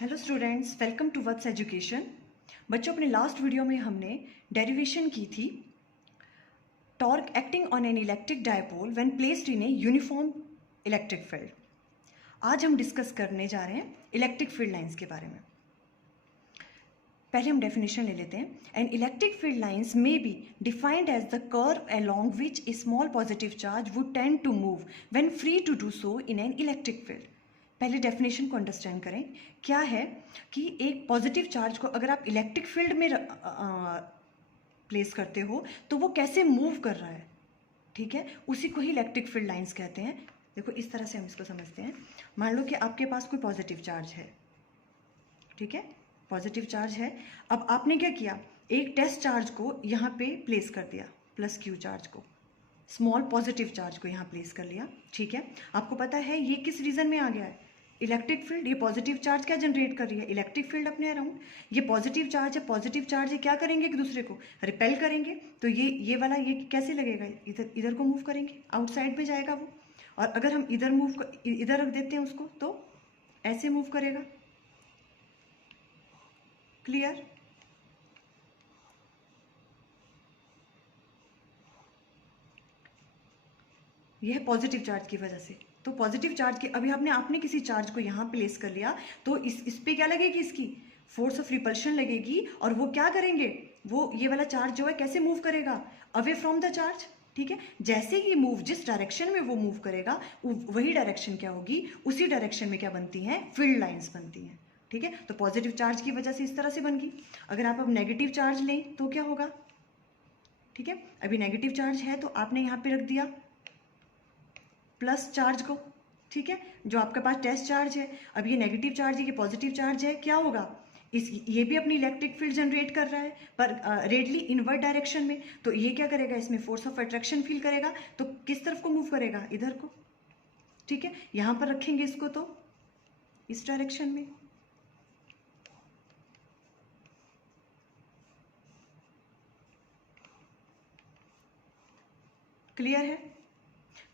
Hello students, welcome to Vats education. बच्चों, अपने last video में हमने डेरिवेशन की थी torque acting on an electric dipole when placed in a uniform electric field. आज हम डिस्कस करने जा रहे हैं इलेक्ट्रिक फील्ड लाइंस के बारे में। पहले हम डेफिनेशन ले लेते हैं। An electric field lines may be defined as the curve along which a small positive charge would tend to move when free to do so in an electric field. पहले definition को understand करें। क्या है कि एक positive charge को अगर आप इलेक्ट्रिक फील्ड में प्लेस करते हो तो वो कैसे मूव कर रहा है, ठीक है, उसी को ही इलेक्ट्रिक फील्ड लाइंस कहते हैं। देखो, इस तरह से हम इसको समझते हैं। मान लो कि आपके पास कोई पॉजिटिव चार्ज है, ठीक है, पॉजिटिव चार्ज है। अब आपने क्या किया, एक टेस्ट चार्ज को यहाँ पे प्लेस कर दिया, प्लस क्यू चार्ज को, स्मॉल पॉजिटिव चार्ज को यहाँ प्लेस कर लिया, ठीक है। आपको पता है ये किस रीजन में आ गया है, इलेक्ट्रिक फील्ड। ये पॉजिटिव चार्ज क्या जनरेट कर रही है, इलेक्ट्रिक फील्ड अपने अराउंड। ये पॉजिटिव चार्ज है, पॉजिटिव चार्ज है, क्या करेंगे, एक दूसरे को रिपेल करेंगे। तो ये वाला ये कैसे लगेगा, इधर को मूव करेंगे, आउटसाइड में जाएगा वो। और अगर हम इधर रख देते हैं उसको तो ऐसे मूव करेगा। क्लियर? यह है पॉजिटिव चार्ज की वजह से। तो पॉजिटिव चार्ज के अभी आपने किसी चार्ज को यहाँ प्लेस कर लिया तो इस पे क्या लगेगी, इसकी फोर्स ऑफ रिपल्शन लगेगी। और वो क्या करेंगे, वो ये वाला चार्ज जो है कैसे मूव करेगा, अवे फ्रॉम द चार्ज, ठीक है। जैसे ही मूव, जिस डायरेक्शन में वो मूव करेगा वही डायरेक्शन क्या होगी, उसी डायरेक्शन में क्या बनती हैं, फील्ड लाइंस बनती हैं, ठीक है। तो पॉजिटिव चार्ज की वजह से इस तरह से बन गई। अगर आप अब नेगेटिव चार्ज लें तो क्या होगा, ठीक है। अभी नेगेटिव चार्ज है तो आपने यहाँ पे रख दिया प्लस चार्ज को, ठीक है, जो आपके पास टेस्ट चार्ज है। अब ये नेगेटिव चार्ज है, ये पॉजिटिव चार्ज है, क्या होगा, ये भी अपनी इलेक्ट्रिक फील्ड जनरेट कर रहा है पर रेडली इनवर्ट डायरेक्शन में। तो ये क्या करेगा, इसमें फोर्स ऑफ अट्रैक्शन फील करेगा। तो किस तरफ को मूव करेगा, इधर को, ठीक है। यहां पर रखेंगे इसको तो इस डायरेक्शन में। क्लियर है?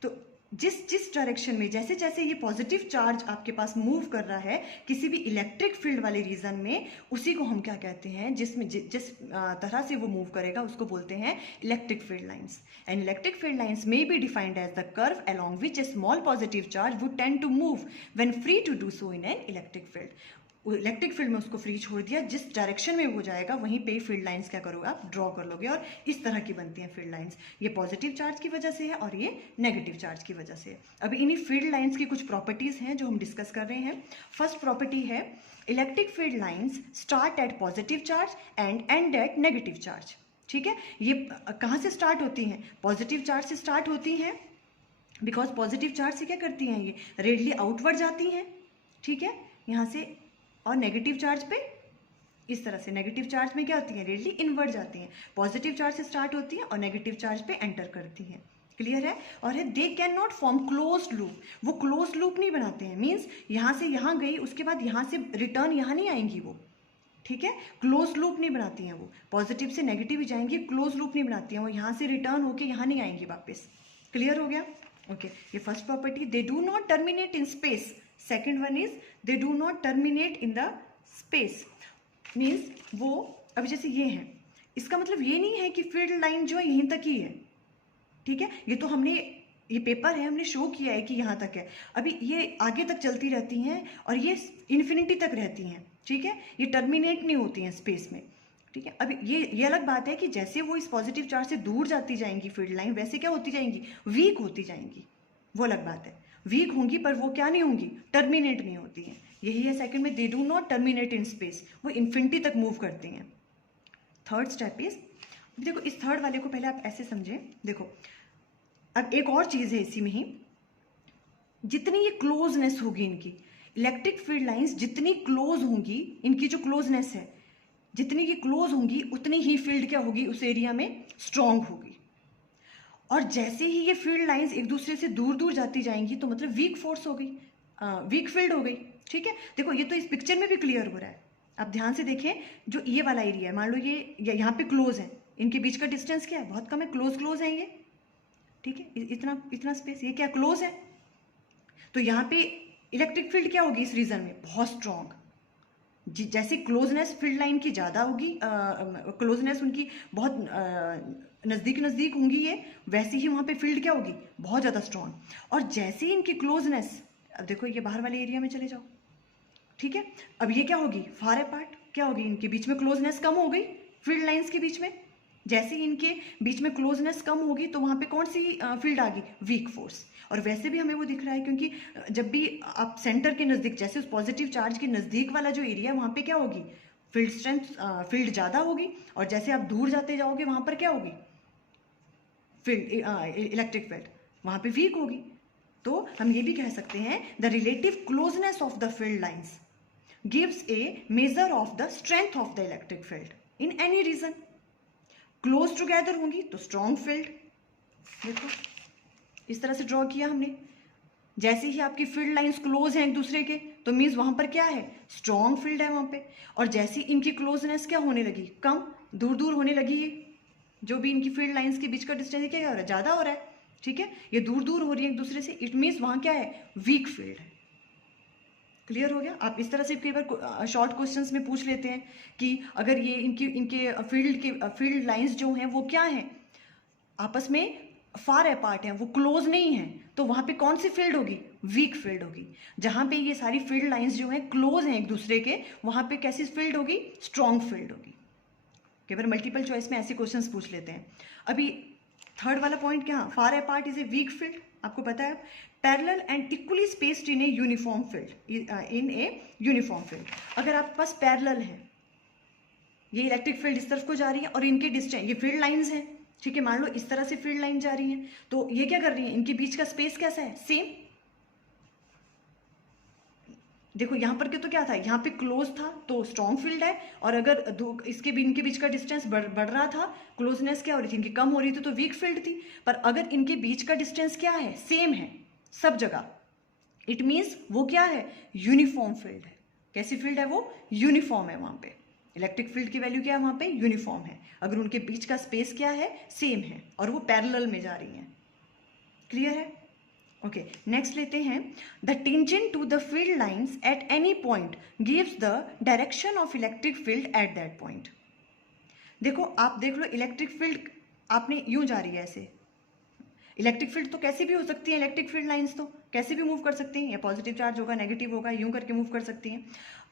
तो जिस डायरेक्शन में जैसे जैसे ये पॉजिटिव चार्ज आपके पास मूव कर रहा है किसी भी इलेक्ट्रिक फील्ड वाले रीजन में, उसी को हम क्या कहते हैं, जिसमें जिस तरह से वो मूव करेगा उसको बोलते हैं electric field lines. And electric field lines may be defined as the curve along which a small positive charge would tend to move when free to do so in an electric field. Electric field में उसको free छोड़ दिया, जिस direction में वो जाएगा वहीं पे फील्ड लाइंस क्या करोगे, आप ड्रॉ कर लोगे। और इस तरह की बनती हैं फील्ड लाइंस। ये पॉजिटिव चार्ज की वजह से है और ये नेगेटिव चार्ज की वजह से है। अभी इन्हीं फील्ड लाइंस की कुछ प्रॉपर्टीज हैं जो हम डिस्कस कर रहे हैं। फर्स्ट प्रॉपर्टी है, electric field lines start at positive charge and end at negative charge, ठीक है। ये कहाँ से स्टार्ट होती हैं, पॉजिटिव चार्ज से स्टार्ट होती हैं, बिकॉज पॉजिटिव चार्ज से क्या करती हैं, ये रेडली आउटवर्ड जाती हैं, ठीक है, यहाँ से। और नेगेटिव चार्ज पे इस तरह से, नेगेटिव चार्ज में क्या होती है, रेडली इनवर्ट जाती हैं। पॉजिटिव चार्ज से स्टार्ट होती हैं और नेगेटिव चार्ज पे एंटर करती हैं। क्लियर है? और है, they can not form closed loop. वो क्लोज्ड लूप नहीं बनाते हैं, मीन्स यहाँ से यहाँ गई उसके बाद यहाँ से रिटर्न यहाँ नहीं आएंगी वो, ठीक है। क्लोज लूप नहीं बनाती हैं वो, पॉजिटिव से नेगेटिव ही जाएंगी, क्लोज लूप नहीं बनाती हैं वो, यहाँ से रिटर्न होके यहाँ नहीं आएंगी वापस। क्लियर हो गया? ओके, ये first property. They do not terminate in space. Second one is they do not terminate in the space, means वो, अभी जैसे ये है, इसका मतलब ये नहीं है कि फील्ड लाइन जो है यहीं तक ही है, ठीक है। ये तो हमने, ये पेपर है, हमने शो किया है कि यहाँ तक है। अभी ये आगे तक चलती रहती हैं और ये इन्फिनिटी तक रहती हैं, ठीक है। ये टर्मिनेट नहीं होती हैं स्पेस में, ठीक है। अभी ये अलग बात है कि जैसे वो इस पॉजिटिव चार्ज से दूर जाती जाएंगी फील्ड लाइन, वैसे क्या होती जाएंगी, वीक होती जाएंगी, वो अलग बात है। वीक होंगी पर वो क्या नहीं होंगी, टर्मिनेट नहीं होती हैं। यही है सेकंड में, they do not terminate in space, वो इन्फिनिटी तक मूव करती हैं। थर्ड स्टेप इज, देखो इस थर्ड वाले को पहले आप ऐसे समझें। देखो अब एक और चीज है इसी में ही, जितनी ये क्लोजनेस होगी इनकी, इलेक्ट्रिक फील्ड लाइंस जितनी क्लोज होंगी, इनकी जो क्लोजनेस है जितनी की क्लोज होंगी उतनी ही फील्ड क्या होगी, उस एरिया में स्ट्रांग होगी। और जैसे ही ये फील्ड लाइंस एक दूसरे से दूर दूर जाती जाएंगी तो मतलब वीक फोर्स हो गई, वीक फील्ड हो गई, ठीक है। देखो ये तो इस पिक्चर में भी क्लियर हो रहा है, आप ध्यान से देखें। जो ये वाला एरिया है, मान लो ये यहाँ पे क्लोज है, इनके बीच का डिस्टेंस क्या है, बहुत कम है, क्लोज है ये, ठीक है, इतना स्पेस, ये क्या क्लोज है। तो यहाँ पे इलेक्ट्रिक फील्ड क्या होगी इस रीजन में, बहुत स्ट्रांग, जैसे क्लोजनेस फील्ड लाइन की ज़्यादा होगी, क्लोजनेस उनकी बहुत नज़दीक नज़दीक होंगी ये, वैसे ही वहाँ पे फील्ड क्या होगी, बहुत ज़्यादा स्ट्रॉन्ग। और जैसे ही इनकी क्लोजनेस, अब देखो ये बाहर वाले एरिया में चले जाओ, ठीक है, अब ये क्या होगी, फार अपार्ट, क्या होगी, इनके बीच में क्लोजनेस कम हो गई फील्ड लाइंस के बीच में। जैसे ही इनके बीच में क्लोजनेस कम होगी तो वहाँ पे कौन सी फील्ड आ गई, वीक फोर्स। और वैसे भी हमें वो दिख रहा है क्योंकि जब भी आप सेंटर के नज़दीक, जैसे उस पॉजिटिव चार्ज के नज़दीक वाला जो एरिया है वहाँ पे क्या होगी, फील्ड स्ट्रेंथ, फील्ड ज़्यादा होगी। और जैसे आप दूर जाते जाओगे वहाँ पर क्या होगी, फील्ड, इलेक्ट्रिक फील्ड वहाँ पे वीक होगी। तो हम ये भी कह सकते हैं the relative closeness of the field lines gives a measure of the strength of the electric field in any region. Close together होंगी तो स्ट्रॉन्ग फील्ड, देखो इस तरह से ड्रॉ किया हमने। जैसे ही आपकी फील्ड लाइंस क्लोज हैं एक दूसरे के तो मीन्स वहां पर क्या है, स्ट्रॉन्ग फील्ड है वहां पे। और जैसे इनकी क्लोजनेस क्या होने लगी, कम, दूर दूर होने लगी है, जो भी इनकी फील्ड लाइंस के बीच का डिस्टेंस क्या हो रहा है, ज़्यादा हो रहा है, ठीक है, ये दूर दूर हो रही है एक दूसरे से, इट मीन्स वहां क्या है, वीक फील्ड है। क्लियर हो गया। आप इस तरह से कई बार शॉर्ट क्वेश्चंस में पूछ लेते हैं कि अगर ये इनके फील्ड लाइंस जो हैं वो क्या हैं, आपस में फार अपार्ट हैं, वो क्लोज नहीं हैं, तो वहाँ पे कौन सी फील्ड होगी, वीक फील्ड होगी। जहाँ पे ये सारी फील्ड लाइंस जो हैं क्लोज हैं एक दूसरे के, वहाँ पे कैसी फील्ड होगी, स्ट्रॉन्ग फील्ड होगी। कई बार मल्टीपल चॉइस में ऐसे क्वेश्चंस पूछ लेते हैं। अभी थर्ड वाला पॉइंट क्या, far apart is a weak field, आपको पता है। Parallel and equally spaced in a uniform field, in a uniform field, अगर आपके पास पैरेलल है, ये इलेक्ट्रिक फील्ड इस तरफ को जा रही है और इनके डिस्टेंस, ये फील्ड लाइंस हैं, ठीक है, मान लो इस तरह से फील्ड लाइन जा रही है, तो ये क्या कर रही है, इनके बीच का स्पेस कैसा है, सेम। देखो यहाँ पर के तो क्या था, यहाँ पे क्लोज था तो स्ट्रॉन्ग फील्ड है, और अगर इसके भी इनके बीच का डिस्टेंस बढ़ रहा था, क्लोजनेस क्या हो रही थी, इनकी कम हो रही थी, तो वीक फील्ड थी। पर अगर इनके बीच का डिस्टेंस क्या है, सेम है सब जगह, इट मीन्स वो क्या है, यूनिफॉर्म फील्ड है। कैसी फील्ड है वो, यूनिफॉर्म है। वहाँ पे इलेक्ट्रिक फील्ड की वैल्यू क्या है, वहाँ पे यूनिफॉर्म है, अगर उनके बीच का स्पेस क्या है, सेम है, और वो पैरेलल में जा रही हैं। क्लियर है। ओके, नेक्स्ट लेते हैं, the tangent to the field lines at any point gives the direction of electric field at that point. देखो आप देख लो, इलेक्ट्रिक फील्ड आपने यूं जा रही है ऐसे, इलेक्ट्रिक फील्ड तो कैसे भी हो सकती है, इलेक्ट्रिक फील्ड लाइंस तो कैसे भी मूव कर सकती हैं, या पॉजिटिव चार्ज होगा, नेगेटिव होगा, यूं करके मूव कर सकती हैं।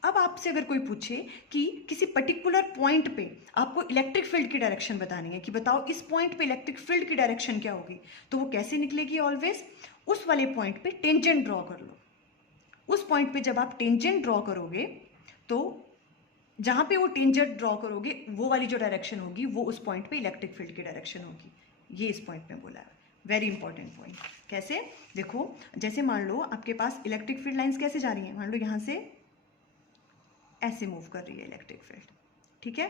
अब आपसे अगर कोई पूछे कि किसी पर्टिकुलर पॉइंट पे आपको इलेक्ट्रिक फील्ड की डायरेक्शन बतानी है, कि बताओ इस पॉइंट पे इलेक्ट्रिक फील्ड की डायरेक्शन क्या होगी, तो वो कैसे निकलेगी, ऑलवेज उस वाले पॉइंट पे टेंजेंट ड्रॉ कर लो। उस पॉइंट पे जब आप टेंजेंट ड्रॉ करोगे तो जहाँ पे वो टेंजेंट ड्रॉ करोगे वो वाली जो डायरेक्शन होगी वो उस पॉइंट पे इलेक्ट्रिक फील्ड की डायरेक्शन होगी। ये इस पॉइंट में बोला है, वेरी इंपॉर्टेंट पॉइंट। कैसे, देखो जैसे मान लो आपके पास इलेक्ट्रिक फील्ड लाइंस कैसे जा रही हैं, मान लो यहाँ से ऐसे मूव कर रही है इलेक्ट्रिक फील्ड, ठीक है।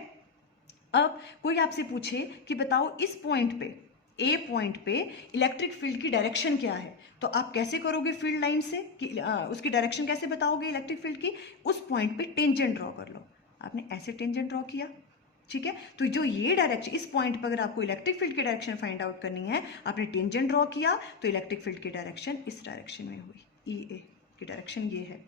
अब कोई आपसे पूछे कि बताओ इस पॉइंट पे, ए पॉइंट पे इलेक्ट्रिक फील्ड की डायरेक्शन क्या है, तो आप कैसे करोगे फील्ड लाइन से कि उसकी डायरेक्शन कैसे बताओगे इलेक्ट्रिक फील्ड की, उस पॉइंट पे टेंजेंट ड्रॉ कर लो। आपने ऐसे टेंजेंट ड्रॉ किया, ठीक है, तो जो ये डायरेक्शन, इस पॉइंट पर अगर आपको इलेक्ट्रिक फील्ड की डायरेक्शन फाइंड आउट करनी है, आपने टेंजेंट ड्रॉ किया तो इलेक्ट्रिक फील्ड की डायरेक्शन इस डायरेक्शन में हुई, ई ए की डायरेक्शन ये है।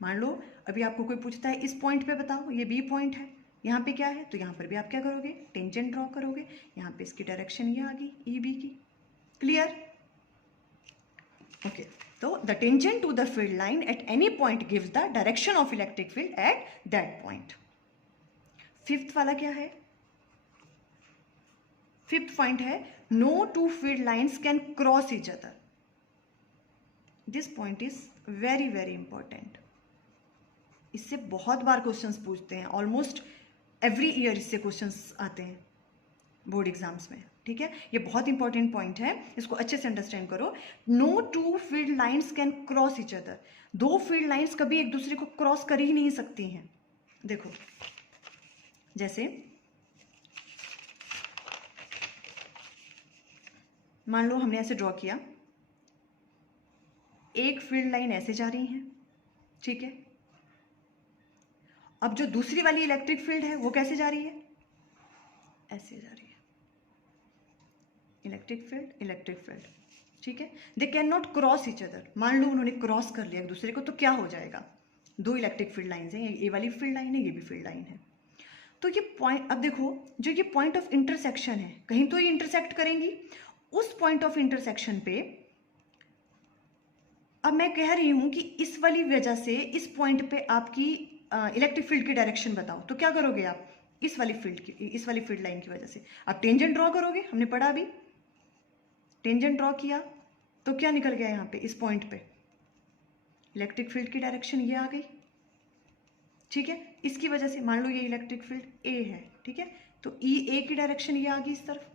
मान लो अभी आपको कोई पूछता है इस पॉइंट पे बताओ, ये बी पॉइंट है, यहाँ पे क्या है, तो यहाँ पर भी आप क्या करोगे, टेंजेंट ड्रॉ करोगे, यहाँ पे इसकी डायरेक्शन ये आ गई, ई बी की। क्लियर। ओके, तो the tangent to the field line at any point gives the direction of electric field at that point. Fifth वाला क्या है, फिफ्थ पॉइंट है, no two field lines can cross each other. This point is very very important. इससे बहुत बार questions पूछते हैं, almost every year इससे क्वेश्चंस आते हैं बोर्ड एग्जाम्स में, ठीक है। ये बहुत इंपॉर्टेंट पॉइंट है, इसको अच्छे से अंडरस्टैंड करो। No two field lines can cross each other, दो फील्ड लाइन्स कभी एक दूसरे को क्रॉस कर ही नहीं सकती हैं। देखो जैसे मान लो हमने ऐसे ड्रॉ किया, एक फील्ड लाइन ऐसे जा रही है, ठीक है। अब जो दूसरी वाली इलेक्ट्रिक फील्ड है वो कैसे जा रही है, ऐसे जा रही है, इलेक्ट्रिक फील्ड, ठीक है। They can not cross each other. मान लो उन्होंने क्रॉस कर लिया एक दूसरे को, तो क्या हो जाएगा, दो इलेक्ट्रिक फील्ड लाइंस हैं, ये वाली फील्ड लाइन है, ये भी फील्ड लाइन है। तो ये पॉइंट, अब देखो जो ये पॉइंट ऑफ इंटरसेक्शन है, कहीं तो ये इंटरसेक्ट करेंगी, उस पॉइंट ऑफ इंटरसेक्शन पे अब मैं कह रही हूं कि इस वाली वजह से इस पॉइंट पे आपकी इलेक्ट्रिक फील्ड की डायरेक्शन बताओ, तो क्या करोगे आप? इस वाली फील्ड लाइन की वजह से आप टेंजेंट ड्रॉ करोगे, हमने पढ़ा अभी, टेंजेंट ड्रॉ किया तो क्या निकल गया यहाँ पे, इस पॉइंट पे इलेक्ट्रिक फील्ड की डायरेक्शन ये आ गई, ठीक है। इसकी वजह से मान लो ये इलेक्ट्रिक फील्ड ए है, ठीक है, तो ई ए की डायरेक्शन ये आ गई इस तरफ,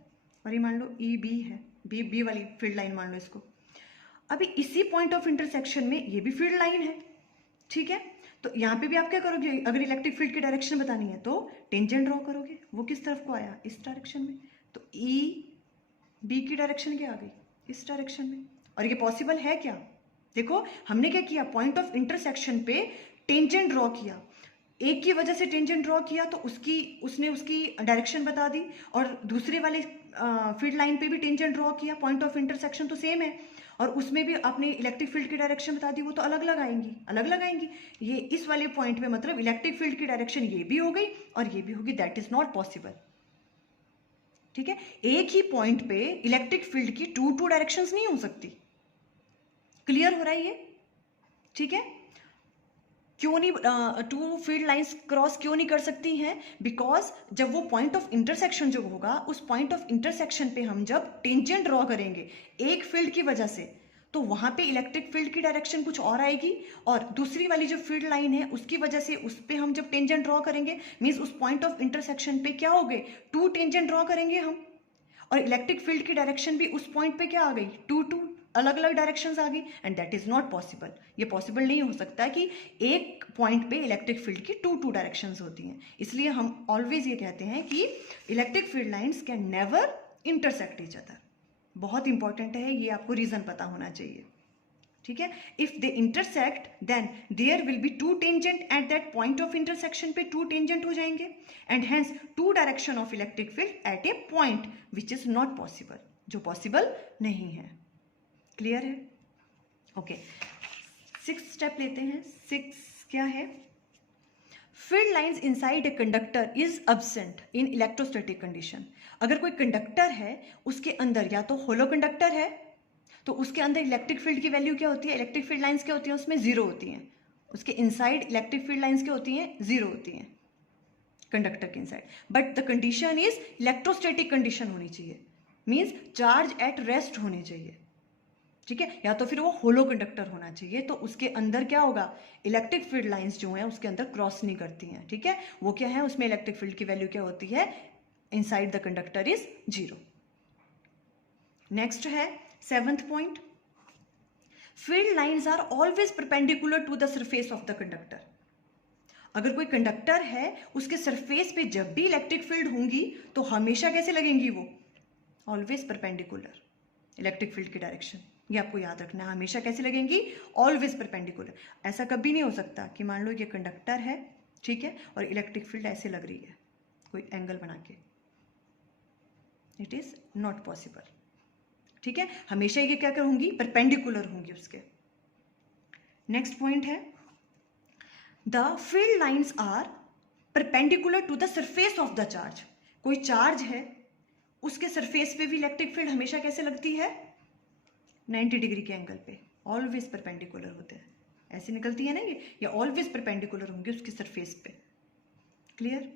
और ये मान लो ई बी है, बी वाली फील्ड लाइन मान लो इसको। अभी इसी पॉइंट ऑफ इंटरसेक्शन में ये भी फील्ड लाइन है, ठीक है, तो यहाँ पे भी आप क्या करोगे, अगर इलेक्ट्रिक फील्ड की डायरेक्शन बतानी है तो टेंजेंट ड्रॉ करोगे, वो किस तरफ को आया, इस डायरेक्शन में, तो ई बी की डायरेक्शन क्या आ गई, इस डायरेक्शन में। और ये पॉसिबल है क्या, देखो हमने क्या किया, पॉइंट ऑफ इंटरसेक्शन पे टेंजेंट ड्रॉ किया, एक की वजह से टेंजेंट ड्रॉ किया तो उसने उसकी डायरेक्शन बता दी, और दूसरे वाले फील्ड लाइन पे भी टेंजेंट ड्रॉ किया, पॉइंट ऑफ इंटरसेक्शन तो सेम है, और उसमें भी आपने इलेक्ट्रिक फील्ड की डायरेक्शन बता दी, वो तो अलग अलग आएंगी। ये इस वाले पॉइंट पे मतलब इलेक्ट्रिक फील्ड की डायरेक्शन ये भी हो गई और ये भी होगी, दैट इज नॉट पॉसिबल, ठीक है। एक ही पॉइंट पे इलेक्ट्रिक फील्ड की टू डायरेक्शंस नहीं हो सकती, क्लियर हो रहा है ये, ठीक है। क्यों नहीं टू फील्ड लाइंस क्रॉस क्यों नहीं कर सकती हैं, बिकॉज जब वो पॉइंट ऑफ इंटरसेक्शन जो होगा, उस पॉइंट ऑफ इंटरसेक्शन पे हम जब टेंजेंट ड्रॉ करेंगे एक फील्ड की वजह से, तो वहां पे इलेक्ट्रिक फील्ड की डायरेक्शन कुछ और आएगी, और दूसरी वाली जो फील्ड लाइन है उसकी वजह से उस पे हम जब टेंजेंट ड्रॉ करेंगे, मीन्स उस पॉइंट ऑफ इंटरसेक्शन पे क्या हो गए, टू टेंजेंट ड्रॉ करेंगे हम, और इलेक्ट्रिक फील्ड की डायरेक्शन भी उस पॉइंट पे क्या आ गई, टू अलग अलग डायरेक्शंस आ गई, and that is not possible. ये पॉसिबल नहीं हो सकता कि एक पॉइंट पे इलेक्ट्रिक फील्ड की टू डायरेक्शंस होती हैं, इसलिए हम ऑलवेज ये कहते हैं कि electric field lines can never intersect each other. बहुत इंपॉर्टेंट है ये, आपको रीजन पता होना चाहिए, ठीक है। If they intersect then there will be two tangent at that point of intersection पे, टू टेंजेंट हो जाएंगे, and hence two direction of electric field at a point which is not possible, जो possible नहीं है, clear है, okay. 6th step लेते हैं, 6 क्या है, field lines inside a conductor is absent in electrostatic condition. अगर कोई कंडक्टर है उसके अंदर या तो होलो कंडक्टर है, तो उसके अंदर इलेक्ट्रिक फील्ड की वैल्यू क्या होती है, इलेक्ट्रिक फील्ड लाइंस क्या होती हैं, उसमें जीरो होती हैं, उसके इनसाइड इलेक्ट्रिक फील्ड लाइंस क्या होती हैं, जीरो होती हैं कंडक्टर के inside, but the condition is electrostatic condition होनी चाहिए, मींस चार्ज एट रेस्ट होनी चाहिए, ठीक है, या तो फिर वो होलो कंडक्टर होना चाहिए, तो उसके अंदर क्या होगा, इलेक्ट्रिक फील्ड लाइंस जो हैं उसके अंदर क्रॉस नहीं करती हैं, ठीक है, वो क्या है, उसमें इलेक्ट्रिक फील्ड की वैल्यू क्या होती है, inside the conductor is zero. Next है 7th point, field lines are always perpendicular to the surface of the conductor. अगर कोई कंडक्टर है उसके सरफेस पे जब भी इलेक्ट्रिक फील्ड होंगी तो हमेशा कैसे लगेंगी, वो ऑलवेज परपेंडिकुलर इलेक्ट्रिक फील्ड की डायरेक्शन, ये आपको याद रखना है, हमेशा कैसे लगेंगी, ऑलवेज परपेंडिकुलर। ऐसा कभी नहीं हो सकता कि मान लो ये कंडक्टर है, ठीक है, और इलेक्ट्रिक फील्ड ऐसे लग रही है कोई एंगल बना के, इट इज नॉट पॉसिबल, ठीक है, हमेशा ये क्या होंगी, परपेंडिकुलर होंगी उसके। नेक्स्ट पॉइंट है, the field lines are perpendicular to the surface of the charge. कोई चार्ज है उसके सरफेस पे भी इलेक्ट्रिक फील्ड हमेशा कैसे लगती है, 90 डिग्री के एंगल पे, ऑलवेज परपेंडिकुलर होते हैं, ऐसे निकलती है ना ये ऑलवेज परपेंडिकुलर होंगे उसके सरफेस पे, क्लियर।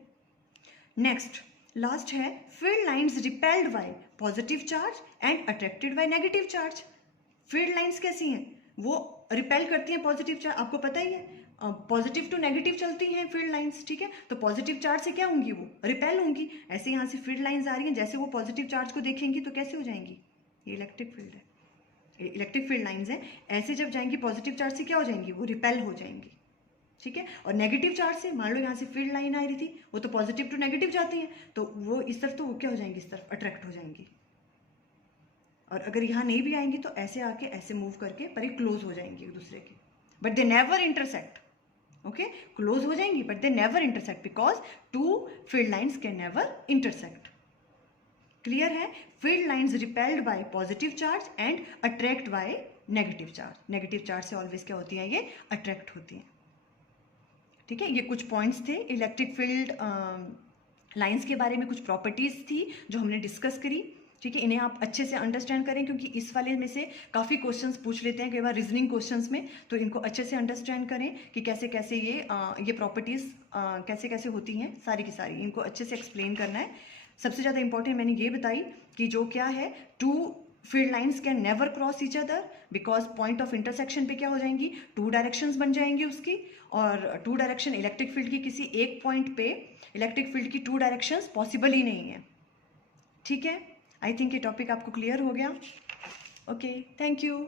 नेक्स्ट लास्ट है, field lines repelled by positive charge and attracted by negative charge. Field lines कैसी हैं, वो रिपेल करती हैं पॉजिटिव चार्ज, आपको पता ही है, पॉजिटिव टू नेगेटिव चलती हैं फील्ड लाइंस, ठीक है, तो पॉजिटिव चार्ज से क्या होंगी, वो रिपेल होंगी। ऐसे यहाँ से फील्ड लाइंस आ रही हैं, जैसे वो पॉजिटिव चार्ज को देखेंगी तो कैसे हो जाएंगी, ये इलेक्ट्रिक फील्ड है, इलेक्ट्रिक फील्ड लाइंस हैं, ऐसे जब जाएंगी पॉजिटिव चार्ज से क्या हो जाएंगी, वो रिपेल हो जाएंगी, ठीक है। और नेगेटिव चार्ज से, मान लो यहाँ से फील्ड लाइन आ रही थी, वो तो पॉजिटिव टू नेगेटिव जाती हैं, तो वो इस तरफ, तो वो क्या हो जाएंगी, इस तरफ अट्रैक्ट हो जाएंगी। और अगर यहाँ नहीं भी आएंगी तो ऐसे आके ऐसे मूव करके पर ये क्लोज हो जाएंगी एक दूसरे के, but they never intersect, okay, close हो जाएंगी but they never intersect, because two field lines can never intersect, clear है। Field lines repelled by positive charge and attract by negative charge, negative charge से always क्या होती हैं, ये attract होती हैं। ठीक है, ये कुछ पॉइंट्स थे इलेक्ट्रिक फील्ड लाइंस के बारे में, कुछ प्रॉपर्टीज़ थी जो हमने डिस्कस करी। ठीक है, इन्हें आप अच्छे से अंडरस्टैंड करें, क्योंकि इस वाले में से काफ़ी क्वेश्चंस पूछ लेते हैं कई बार रीजनिंग क्वेश्चंस में, तो इनको अच्छे से अंडरस्टैंड करें कि कैसे कैसे ये प्रॉपर्टीज़ कैसे कैसे होती हैं, सारी की सारी इनको अच्छे से एक्सप्लेन करना है। सबसे ज़्यादा इंपॉर्टेंट मैंने ये बताई कि जो क्या है, two field lines can never cross each other, because point of intersection पे क्या हो जाएंगी, टू डायरेक्शंस बन जाएंगी उसकी, और टू डायरेक्शन इलेक्ट्रिक फील्ड की किसी एक पॉइंट पे इलेक्ट्रिक फील्ड की टू डायरेक्शंस पॉसिबल ही नहीं है। ठीक है, आई थिंक ये टॉपिक आपको क्लियर हो गया। Okay, thank you.